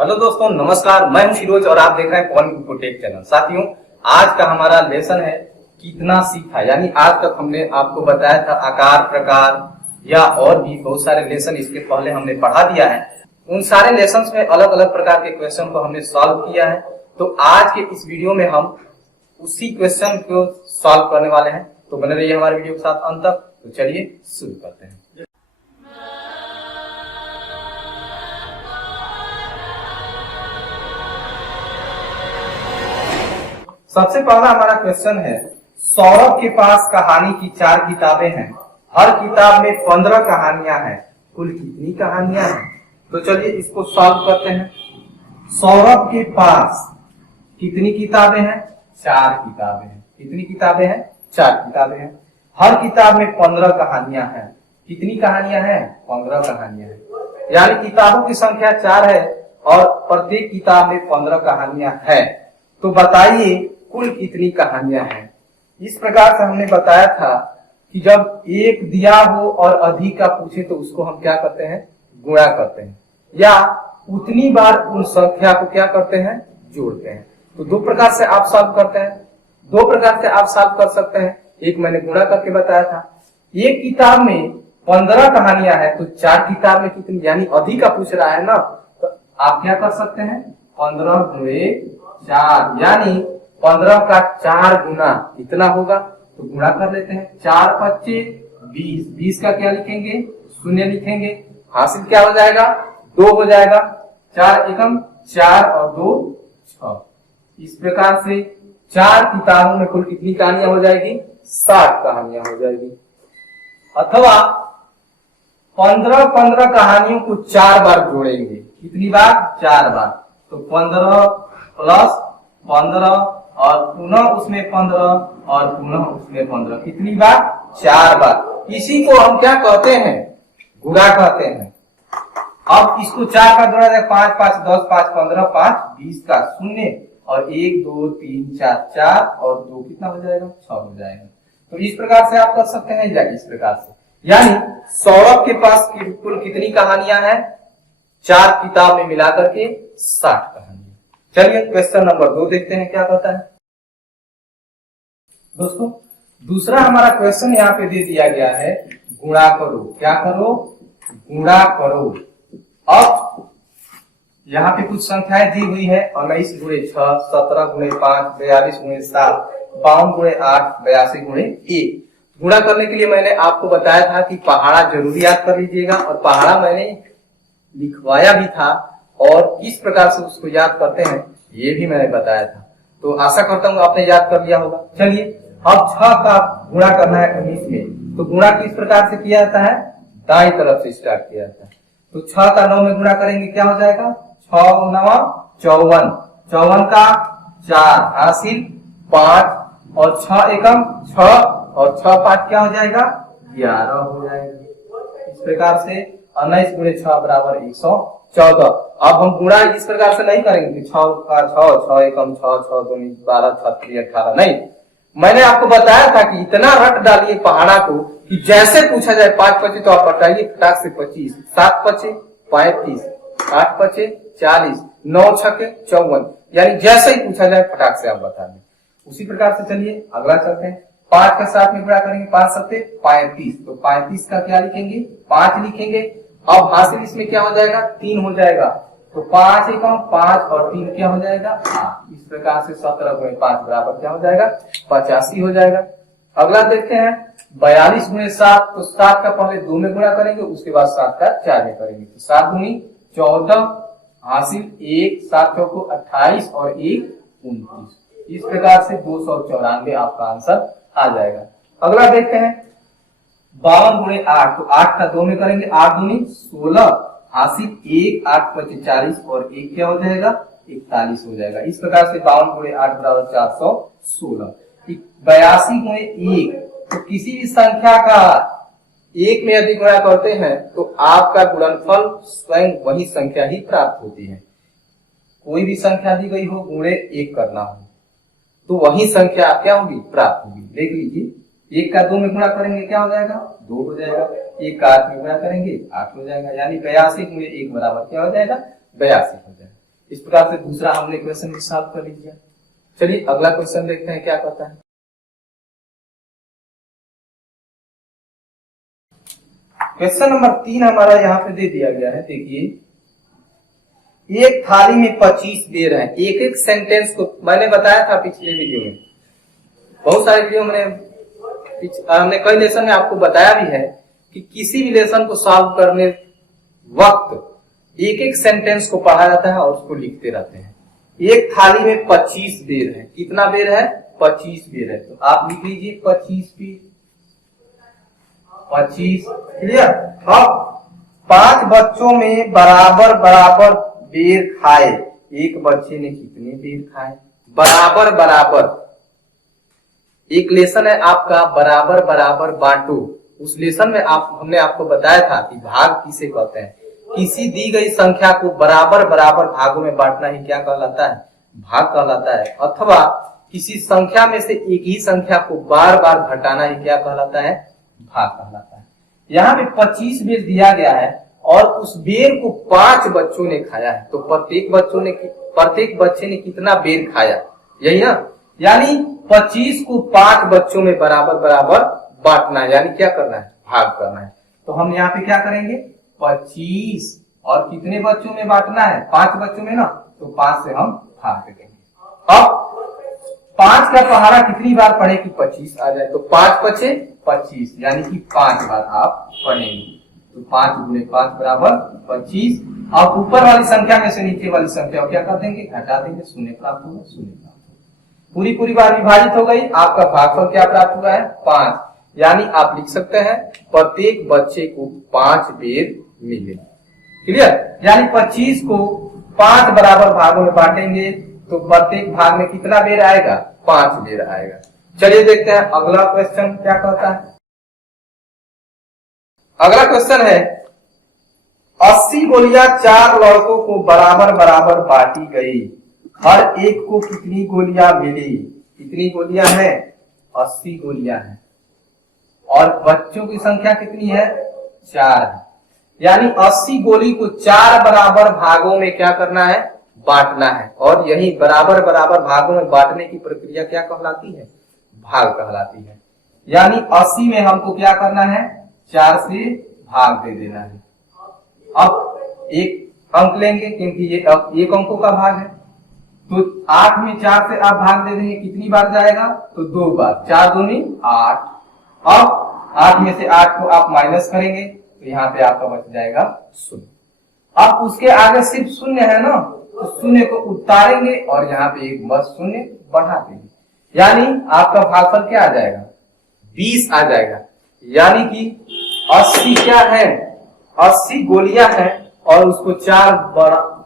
Hello दोस्तों, नमस्कार। मैं हूं फिरोज और आप देख रहे हैं पवन इन्फोटेक चैनल। साथियों, आज का हमारा लेसन है कितना सीखा। यानी आज तक हमने आपको बताया था आकार प्रकार या और भी बहुत सारे लेसन इसके पहले हमने पढ़ा दिया है। उन सारे लेसन में अलग अलग प्रकार के क्वेश्चन को हमने सॉल्व किया है। तो आज के इस वीडियो में हम उसी क्वेश्चन को सॉल्व करने वाले हैं। तो बने रहिए हमारे वीडियो के साथ अंत तक। तो चलिए शुरू करते हैं। सबसे पहला हमारा क्वेश्चन है, सौरभ के पास कहानी की 4 किताबें हैं। हर किताब में 15 कहानियां हैं। कुल कितनी कहानियां हैं? तो चलिए इसको सॉल्व करते हैं। सौरभ के पास कितनी किताबें हैं? 4 किताबें हैं। कितनी किताबें हैं? 4 किताबें हैं। हर किताब में 15 कहानियां हैं। कितनी कहानियां हैं? 15 कहानियां हैं। यानी किताबों की संख्या 4 है और प्रत्येक किताब में 15 कहानियां हैं। तो बताइए कुल कितनी कहानियां हैं? इस प्रकार से हमने बताया था कि जब एक दिया हो और अधिक का पूछे तो उसको हम क्या करते हैं? गुणा करते हैं, या उतनी बार उन संख्या को क्या करते हैं? जोड़ते हैं। तो 2 प्रकार से आप सॉल्व करते हैं। 2 प्रकार से आप सॉल्व कर सकते हैं। एक मैंने गुणा करके बताया था। एक किताब में 15 कहानियां हैं तो 4 किताब में कितनी, यानी अधिक का पूछ रहा है ना, तो आप क्या कर सकते हैं? 15 गुणे 4, यानी 15 का 4 गुना कितना होगा? तो गुणा कर लेते हैं। 4 25 20। 20 का क्या लिखेंगे? 0 लिखेंगे। हासिल क्या हो जाएगा? 2 हो जाएगा। 4 एकम 4 और 2 6। इस प्रकार से 4 किताबों में कुल कितनी कहानियां हो जाएगी? 60 कहानियां हो जाएगी। अथवा 15 कहानियों को 4 बार जोड़ेंगे। कितनी बार? 4 बार। तो 15 प्लस 15 और पुनः उसमें 15 और पुनः उसमें 15। कितनी बार? 4 बार। इसी को हम क्या कहते हैं? गुणा कहते हैं। अब इसको 4 का जोड़ा जाए, 5 5 10 5 15 5 20 का 0 और 1 2 3 4 4 और 2 कितना हो जाएगा? 6 हो जाएगा। तो इस प्रकार से आप कर सकते हैं या इस प्रकार से। यानी सौरभ के पास कुल कितनी कहानियां हैं? 4 किताब में मिलाकर के 60 कहानियां। चलिए क्वेश्चन नंबर 2 देखते हैं क्या कहता है। दोस्तों, दूसरा हमारा क्वेश्चन यहाँ पे दे दिया गया है, गुणा करो। क्या करो? गुणा करो। अब यहाँ पे कुछ संख्याएं दी हुई है, 19 गुणे 6, 17 गुणे 5, 42 गुणे 7, 52 गुणे 8, 82 गुणे 1। गुणा करने के लिए मैंने आपको बताया था कि पहाड़ा जरूर याद कर लीजिएगा, और पहाड़ा मैंने लिखवाया भी था, और किस प्रकार से उसको याद करते हैं ये भी मैंने बताया था। तो आशा करता हूँ आपने याद कर लिया होगा। चलिए अब 6 का गुणा करना है 19 में। तो गुणा किस प्रकार से किया जाता है? दाईं तरफ से स्टार्ट किया जाता है। तो 6 का 9 में गुणा करेंगे, क्या हो जाएगा? 6 9 54। 54 का 4 हासिल 5 और 6 एकम 6 और 6 5 क्या हो जाएगा? 11 हो जाएगा। इस प्रकार से 19 गुणे 6 बराबर 114। अब हम गुणा इस प्रकार से नहीं करेंगे 6 का 6 6 एकम 6 6 2 12 6 3 18। नहीं, मैंने आपको बताया था कि इतना रट डालिए पहाड़ा को कि जैसे पूछा जाए 5 25 तो आप बताइए फटाक से 25, 7 25 35, 8 25 40, 9 6 54। यानी जैसे ही पूछा जाए फटाक से आप बता दें। उसी प्रकार से चलिए अगला चलते हैं। 5 का 7 में गुणा करेंगे, 5 7 35। तो 35 का क्या लिखेंगे? 5 लिखेंगे। अब हासिल इसमें क्या हो जाएगा? 3 हो जाएगा। तो 5 एकम 5 और 3 क्या हो जाएगा? 8। इस प्रकार से 17 गुणे 5 बराबर क्या हो जाएगा? 85 हो जाएगा। अगला देखते हैं 42 गुणे 7। तो 7 का पहले 2 में गुणा करेंगे, उसके बाद 7 का 4 में करेंगे। तो 7 दूनी 14 हासिल 1, 7 चौको 28 और 1 29। इस प्रकार से 294 आपका आंसर आ जाएगा। अगला देखते हैं 52 गुणे 8। तो 8 का 2 में करेंगे, 8 दूनी 16 हासिल 1, 8 25 40 और 1 क्या हो जाएगा? 41 हो जाएगा। इस प्रकार से 52 गुणे 8 बराबर 416। 82 गुणे 1। तो किसी भी संख्या का 1 में यदि गुणा करते हैं तो आपका गुणनफल स्वयं वही संख्या ही प्राप्त होती है। कोई भी संख्या दी गई हो, गुणे 1 करना हो तो वही संख्या क्या होगी? प्राप्त होगी। देख लीजिए, 1 का 2 में गुणा करेंगे क्या हो जाएगा? 2 हो जाएगा। 1 का 8 में गुणा करेंगे 8 हो जाएगा। यानी 82 गुणे 1 बराबर क्या हो जाएगा? 82 हो जाएगा। इस प्रकार से दूसरा हमने क्वेश्चन भी सॉल्व कर लिया। चलिए अगला क्वेश्चन देखते हैं क्या कहता है। क्वेश्चन नंबर 3 हमारा यहाँ पे दे दिया गया है। देखिए, एक थाली में 25 बेर है। एक एक सेंटेंस को मैंने बताया था पिछले वीडियो में, बहुत सारे वीडियो हमने कई लेसन में आपको बताया भी है कि किसी भी लेसन को सॉल्व करने वक्त एक एक सेंटेंस को पढ़ा जाता है और उसको लिखते रहते हैं। एक थाली में 25 बेर है। कितना बेर है? 25 बेर है। तो आप लिख लीजिए 25 बेर, 25। क्लियर। अब 5 बच्चों में बराबर बराबर बेर खाए। एक बच्चे ने कितने बेर खाए? बराबर बराबर। एक लेसन है आपका बराबर बराबर बांटो। उस लेसन में हमने आपको बताया था कि भाग किसे कहते हैं। किसी दी गई संख्या को बराबर बराबर भागों में बांटना ही क्या कहलाता है? भाग कहलाता है। अथवा किसी संख्या में से एक ही संख्या को बार बार घटाना ही क्या कहलाता है? भाग कहलाता है। यहाँ पे 25 बेर दिया गया है और उस बेर को 5 बच्चों ने खाया है। तो प्रत्येक बच्चे ने कितना बेर खाया? यही ना, यानी 25 को 5 बच्चों में बराबर बराबर बांटना है, यानी क्या करना है? भाग करना है। तो हम यहाँ पे क्या करेंगे? 25 और कितने बच्चों में बांटना है? 5 बच्चों में ना, तो 5 से हम भाग देंगे। अब 5 का पहाड़ा कितनी बार पढ़े कि 25 आ जाए? तो 5 बचे 25, यानी कि 5 बार आप पढ़ेंगे। तो 5 गुणे 5 बराबर 25। अब ऊपर वाली संख्या में से नीचे वाली संख्या क्या कर देंगे? घटा देंगे। शून्य प्राप्त होगा, शून्य प्राप्त होगा। पूरी बार विभाजित हो गई। आपका भागफल क्या प्राप्त हुआ है? 5। यानी आप लिख सकते हैं प्रत्येक बच्चे को 5 बेर मिले। क्लियर। यानी 25 को 5 बराबर भागों में बांटेंगे तो प्रत्येक भाग में कितना बेर आएगा? 5 बेर आएगा। चलिए देखते हैं अगला क्वेश्चन क्या कहता है। अगला क्वेश्चन है 80 गोलियां 4 लड़कों को बराबर बराबर बांटी गई। हर एक को कितनी गोलियां मिली? कितनी गोलियां हैं? 80 गोलियां हैं। और बच्चों की संख्या कितनी है? 4 है। यानी 80 गोली को 4 बराबर भागों में क्या करना है? बांटना है। और यही बराबर बराबर भागों में बांटने की प्रक्रिया क्या कहलाती है? भाग कहलाती है। यानी 80 में हमको क्या करना है? 4 से भाग दे देना है। अब एक अंक लेंगे क्योंकि ये अब एक अंकों का भाग है। तो 8 में 4 से आप भाग दे देंगे, कितनी बार जाएगा? तो 2 बार। 4 दूनी 8। अब 8 में से 8 को आप माइनस करेंगे तो यहाँ पे आपका बच जाएगा 0। अब उसके आगे सिर्फ 0 है ना, तो 0 को उतारेंगे और यहाँ पे एक बस 0 बढ़ा देंगे। यानी आपका भागफल क्या आ जाएगा? 20 आ जाएगा। यानी कि 80 क्या है? 80 गोलियां हैं और उसको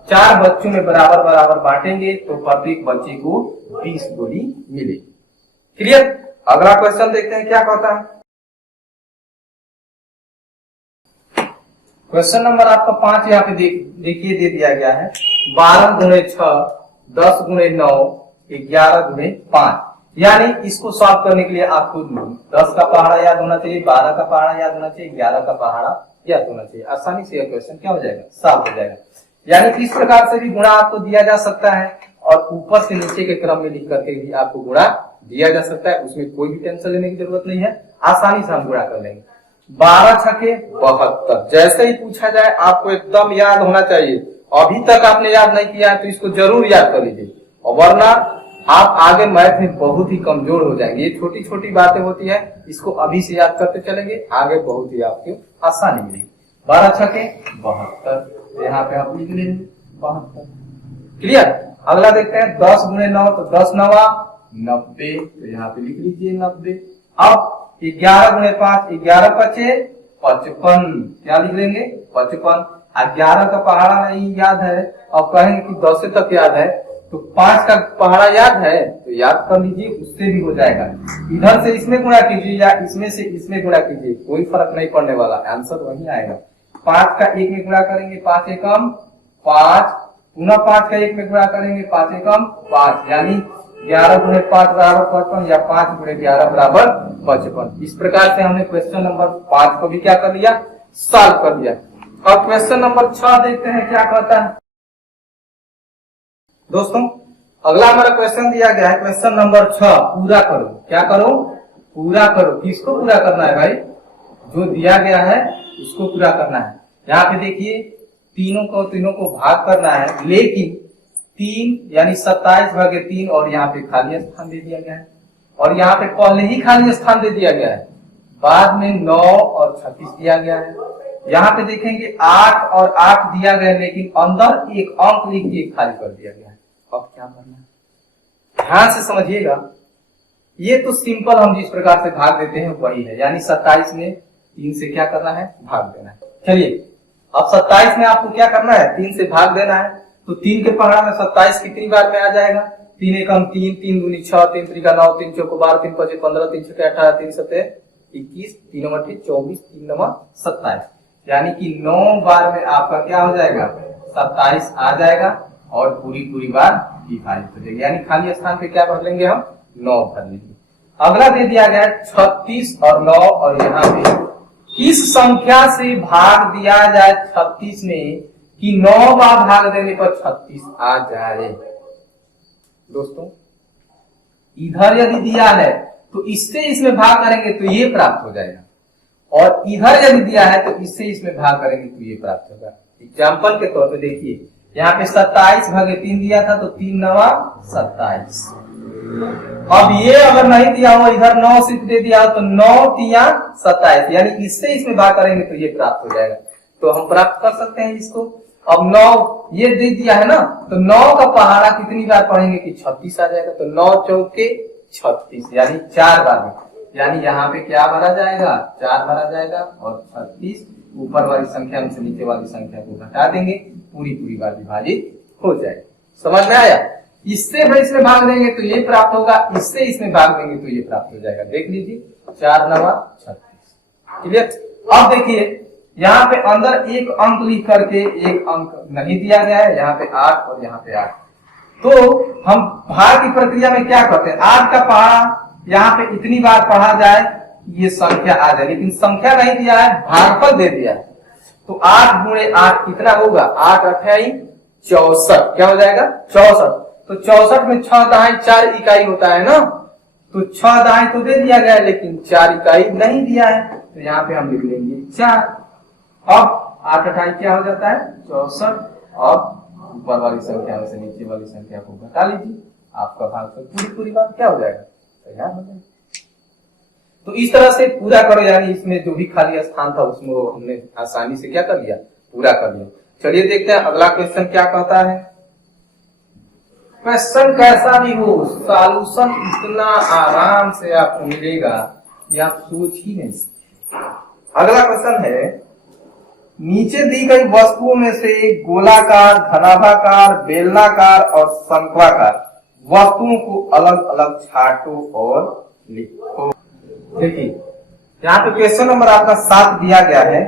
4 बच्चों में बराबर बराबर बांटेंगे तो प्रत्येक बच्चे को 20 गोली मिलेगी। क्लियर। अगला क्वेश्चन देखते हैं क्या कहता है। क्वेश्चन नंबर आपका 5 यहाँ पे देखिए दे दिया गया है। 12 गुणे 6, 10 गुणे 9, 11 गुणे 5। यानी इसको सॉल्व करने के लिए आपको 10 का पहाड़ा याद होना चाहिए, 12 का पहाड़ा याद होना चाहिए, 11 का पहाड़ा याद होना चाहिए। आसानी से यह क्वेश्चन क्या हो जाएगा? सॉल्व हो जाएगा। यानी इस प्रकार से भी गुणा आपको दिया जा सकता है और ऊपर से नीचे के क्रम में लिख करके भी आपको गुणा दिया जा सकता है। उसमें कोई भी टेंशन लेने की जरूरत नहीं है, आसानी से हम गुणा कर लेंगे। 12 छके 72। जैसे ही पूछा जाए आपको एकदम याद होना चाहिए। अभी तक आपने याद नहीं किया है तो इसको जरूर याद कर लीजिए, और वरना आप आगे मैथ में बहुत ही कमजोर हो जाएंगे। ये छोटी छोटी बातें होती है, इसको अभी से याद करते चलेंगे, आगे बहुत ही आपको आसानी मिलेगी। 12 छके 72, यहाँ पे आप लिख लेंगे 72। क्लियर। अगला देखते हैं 10 गुणे 9, तो 10 9 90, तो यहाँ पे लिख लीजिए 90। अब 11 गुणे 5, 11 पचे 55, क्या लिख लेंगे? 55। 11 का पहाड़ा नहीं याद है, अब कहेंगे कि 10 तक याद है, तो 5 का पहाड़ा याद है तो याद कर लीजिए, उससे भी हो जाएगा। इधर से इसमें गुणा कीजिए या इसमें से इसमें गुणा कीजिए, कोई फर्क नहीं पड़ने वाला, आंसर वही आएगा। 5 का 1 में गुणा करेंगे 5 एकम 5, पुनः 5 का 1 में गुणा करेंगे 5 एकम 5, यानी 11 गुणे 5 बराबर 55 या 5 गुणे 11 बराबर 55। इस प्रकार से हमने क्वेश्चन नंबर 5 को भी क्या कर लिया? सॉल्व कर दिया। अब क्वेश्चन नंबर 6 देखते हैं क्या कहता है। दोस्तों अगला हमारा क्वेश्चन दिया गया है, क्वेश्चन नंबर 6, पूरा करो। क्या करो? पूरा करो। किसको पूरा करना है भाई? जो दिया गया है उसको पूरा करना है। यहाँ पे देखिए तीनों को भाग करना है, लेकिन 3 यानी 27/3 और यहाँ पे खाली स्थान दे दिया गया है, और यहाँ पे पहले ही खाली स्थान दे दिया गया है, बाद में 9 और 36 दिया गया है। यहाँ पे देखेंगे 8 और 8 दिया गया, लेकिन अंदर एक अंक लिख के खाली कर दिया गया है। अब क्या करना है? ध्यान से समझिएगा। ये तो सिंपल हम जिस प्रकार से भाग देते हैं वही है, यानी 27 में 3 से क्या करना है? भाग देना है। चलिए अब 27 में आपको क्या करना है? 3 से भाग देना है। तो 3 के पहाड़ा में 27 कितनी बार में आ जाएगा? 3 एकम 3, 3 दूनी 6, 3 त्रिका 9, 3 चौको 12, 3 पचे 15, 3 छके 18, 3 सते 21, 3 नंबर 24, 3 नंबर 27, यानी कि 9 बार में आपका क्या हो जाएगा? 27 आ जाएगा और पूरी बार विभाजित हो जाएगी, यानी खाली स्थान पे क्या भर लेंगे हम? 9 भर लेंगे। अगला दे दिया गया 36 और 9, और यहाँ पे किस संख्या से भाग दिया जाए 36 में कि 9 बार भाग देने पर 36 आ जाए? दोस्तों इधर यदि दिया है तो इससे इसमें भाग करेंगे तो ये प्राप्त हो जाएगा, और इधर यदि दिया है तो इससे इसमें भाग करेंगे तो ये प्राप्त होगा। एग्जाम्पल के तौर पे देखिए, यहाँ पे 27/3 दिया था तो 3 9 27। अब ये अगर नहीं दिया हो, इधर 9 सिर्फ दे दिया हो, तो 9 3 27, यानी इससे इसमें भाग करेंगे तो ये प्राप्त हो जाएगा। तो हम प्राप्त कर सकते हैं इसको। अब 9 ये दे दिया है ना, तो 9 का पहाड़ा कितनी बार पढ़ेंगे कि 36 आ जाएगा। तो 9 चौके 36, यानी 4 बार में, यानी यहाँ पे क्या भरा जाएगा? 4 भरा जाएगा, और 36 ऊपर वाली संख्या में से नीचे वाली संख्या को घटा देंगे, पूरी बार विभाजित हो जाएगा। समझ में आया? इससे इसमें भाग देंगे तो ये प्राप्त होगा, इससे इसमें भाग देंगे तो ये प्राप्त हो जाएगा। देख लीजिए 4 9 36। क्लियर? अब देखिए यहाँ पे अंदर एक अंक लिख करके एक अंक नहीं दिया गया है, यहाँ पे 8 और यहाँ पे 8। तो हम भाग की प्रक्रिया में क्या करते हैं? 8 का पहाड़ा यहाँ पे इतनी बार पढ़ा जाए ये संख्या आ जाए, लेकिन संख्या नहीं दिया है, भागफल दे दिया है। तो 8 गुणे 8 कितना होगा? 8 अठाई 64, क्या हो जाएगा? 64। तो 64 में 6 दहाई 4 इकाई होता है ना, तो 6 दहाई तो दे दिया गया है, लेकिन 4 इकाई नहीं दिया है, तो यहाँ पे हम लिख लेंगे 4। अब 8 अठाई क्या हो जाता है? 64। अब ऊपर वाली संख्या में से नीचे वाली संख्या को घटा लीजिए, आपका भागफल पूरी बात क्या हो जाएगा? तैयार हो जाएगा। तो इस तरह से पूरा करो, यानी इसमें जो भी खाली स्थान था उसमें हमने आसानी से क्या कर लिया? पूरा कर लिया। चलिए देखते हैं अगला क्वेश्चन क्या कहता है। क्वेश्चन कैसा भी हो, सॉल्यूशन इतना आराम से आपको मिलेगा कि आप सोच ही नहीं सकते। अगला क्वेश्चन है, नीचे दी गई वस्तुओं में से गोलाकार, घनाभाकार, बेलनाकार और शंक्वाकार वस्तुओं को अलग अलग छांटो और लिखो। देखिए यहाँ पे क्वेश्चन नंबर आपका 7 दिया गया है।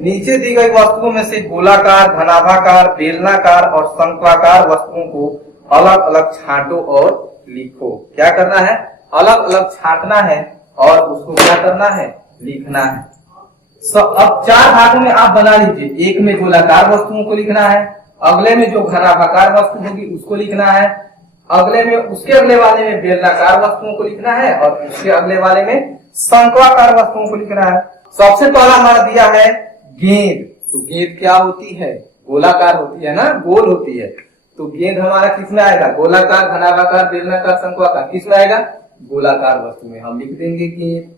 नीचे दी गई वस्तुओं में से गोलाकार, घनाभाकार, बेलनाकार और शंक्वाकार वस्तुओं को अलग अलग छांटो और लिखो। क्या करना है? अलग अलग छांटना है और उसको क्या करना है? लिखना है। अब 4 भागों में आप बना लीजिए। एक में गोलाकार वस्तुओं को लिखना है, अगले में जो घनाभाकार वस्तु होगी उसको लिखना है, अगले में उसके अगले वाले में बेलनाकार वस्तुओं को लिखना है, और उसके अगले वाले में शंक्वाकार वस्तुओं को लिखना है। सबसे पहला हमारा दिया है गेंद। तो गेंद क्या होती है? गोलाकार होती है ना, गोल होती है। तो गेंद हमारा किसमें आएगा? गोलाकार, घनाभाकार, बेलनाकार, शंक्वाकार, किसमें आएगा? गोलाकार वस्तु में। हम लिख देंगे गेंद।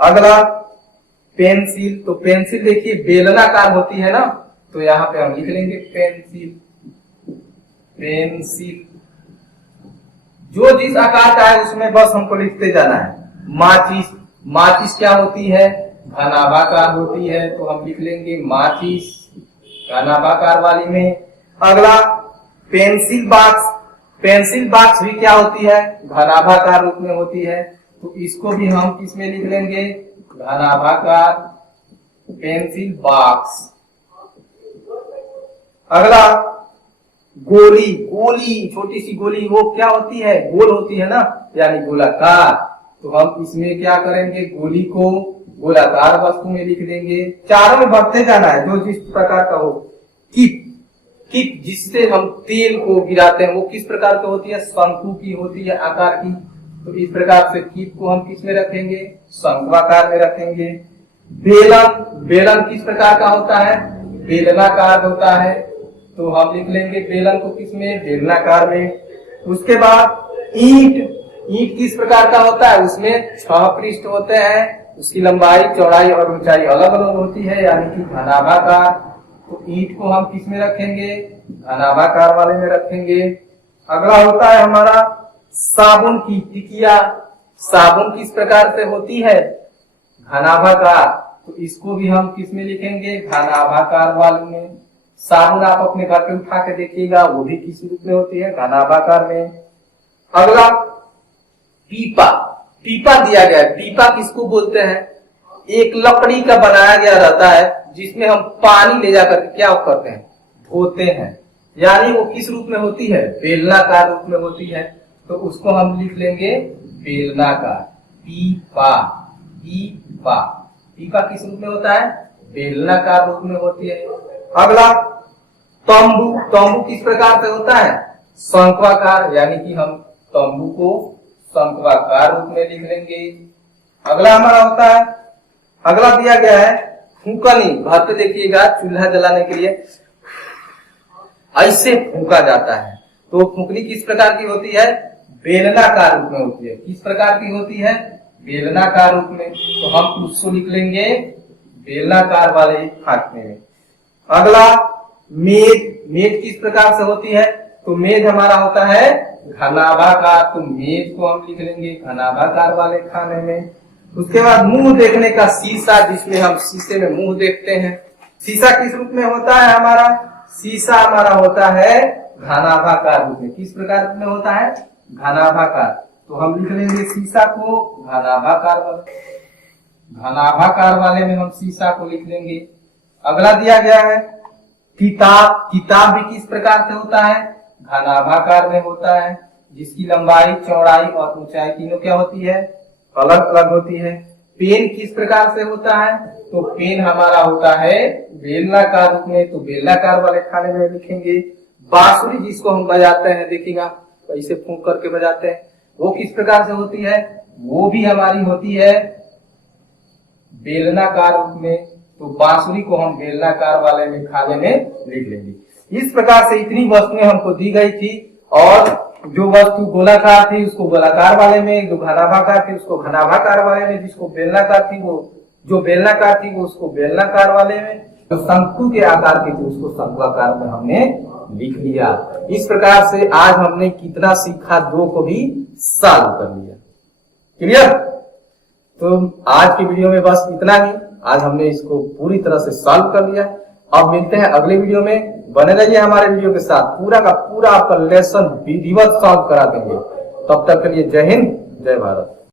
अगला पेंसिल। तो पेंसिल देखिए बेलनाकार होती है ना, तो यहाँ पे हम लिख लेंगे पेंसिल। पेंसिल जो जिस आकार का है उसमें बस हमको लिखते जाना है। माचिस। माचिस क्या होती है? घनाभाकार होती है, तो हम लिख लेंगे माचिस घनाभाकार वाली में। अगला पेंसिल बॉक्स। पेंसिल बॉक्स भी क्या होती है? घनाभाकार रूप में होती है, तो इसको भी हम किसमें लिख लेंगे? घनाभाकार पेंसिल बॉक्स। अगला गोली। गोली छोटी सी गोली, वो क्या होती है? गोल होती है ना, यानी गोलाकार। तो हम इसमें क्या करेंगे? गोली को गोलाकार वस्तु में लिख देंगे। चारों में बढ़ते जाना है, जो जिस प्रकार का हो। कीप, कीप जिससे हम तेल को गिराते हैं वो किस प्रकार की होती है? शंकु की होती है, आकार की। तो इस प्रकार से कीप को हम किस में रखेंगे? शंक्वाकार में रखेंगे। बेलन, बेलन किस प्रकार का होता है? बेलनाकार होता है। तो हम लिख लेंगे बेलन को किस में? बेलनाकार में। उसके बाद ईंट, ईंट किस प्रकार का होता है? उसमें 6 पृष्ठ होते हैं, उसकी लंबाई, चौड़ाई और ऊंचाई अलग अलग होती है, यानी कि घनाभाकार। तो ईंट को हम किस में रखेंगे? घनाभाकार वाले में रखेंगे। अगला होता है हमारा साबुन की टिकिया। साबुन किस प्रकार से होती है? घनाभाकार। तो इसको भी हम किस में लिखेंगे? घनाभाकार वाले में। साबुन आप अपने घर पे उठा के देखिएगा, वो भी किस रूप में होती है? घनाभाकार में। अगला पीपा, पीपा दिया गया है। पीपा किसको बोलते हैं? एक लकड़ी का बनाया गया रहता है जिसमें हम पानी ले जाकर क्या करते हैं? धोते हैं, यानी वो किस रूप में होती है? बेलनाकार रूप में होती है। तो उसको हम लिख लेंगे बेलनाकार। पीपा, पीपा, पीपा किस रूप में होता है? बेलनाकार रूप में होती है। अगला तंबू, तंबू किस प्रकार से होता है? शंक्वाकार, यानी कि हम तंबू को शंक्वाकार रूप में लिख लेंगे। अगला हमारा होता है, अगला दिया गया है फूंकनी। घर पे देखिएगा चूल्हा जलाने के लिए ऐसे फूंका जाता है। तो फूंकनी किस प्रकार की होती है? बेलनाकार रूप में होती है। किस प्रकार की होती है? बेलनाकार रूप में। तो हम उसको लिख लेंगे बेलनाकार वाले फाँकने में। अगला मेज, मेज किस प्रकार से होती है? तो मेज हमारा होता है घनाभाकार। तो मेज को हम लिख लेंगे घनाभाकार वाले खाने में। उसके बाद मुंह देखने का शीशा, जिसमें हम शीशे में मुंह देखते हैं। शीशा किस रूप में होता है हमारा? शीशा हमारा होता है घनाभाकार रूप में। किस प्रकार रूप में होता है? घनाभाकार। तो हम लिख लेंगे शीशा को घनाभाकार वाले, घनाभाकार वाले में हम शीशा को लिख लेंगे। अगला दिया गया है किताब। किताब भी किस प्रकार से होता है? घनाभाकार में होता है, जिसकी लंबाई, चौड़ाई और ऊंचाई तीनों क्या होती है? अलग अलग होती है। पेन किस प्रकार से होता है? तो पेन हमारा होता है बेलनाकार रूप में। तो बेलनाकार वाले खाने में लिखेंगे। बांसुरी जिसको हम बजाते हैं, देखिएगा ऐसे फूंक करके बजाते हैं, वो किस प्रकार से होती है? वो भी हमारी होती है बेलनाकार रूप में। तो बांसुरी को हम बेलनाकार वाले में खाने में लिख लेंगे। इस प्रकार से इतनी वस्तुएं हमको दी गई थी, और जो वस्तु गोलाकार थी उसको गोलाकार वाले में, जो घनाभाकार थी उसको घनाभाकार वाले में, जिसको बेलनाकार थी वो, जो बेलनाकार थी वो उसको बेलनाकार वाले में, जो शंकु के आकार की थी उसको शंक्वाकार में हमने लिख लिया। इस प्रकार से आज हमने कितना सीखा? 2 को भी सॉल्व कर लिया। क्लियर? तो आज की वीडियो में बस इतना ही। आज हमने इसको पूरी तरह से सॉल्व कर लिया। अब मिलते हैं अगले वीडियो में। बने रहिए हमारे वीडियो के साथ, पूरा का पूरा आपका लेसन विधिवत सॉल्व करा देंगे। तब तक के लिए जय हिंद, जय भारत।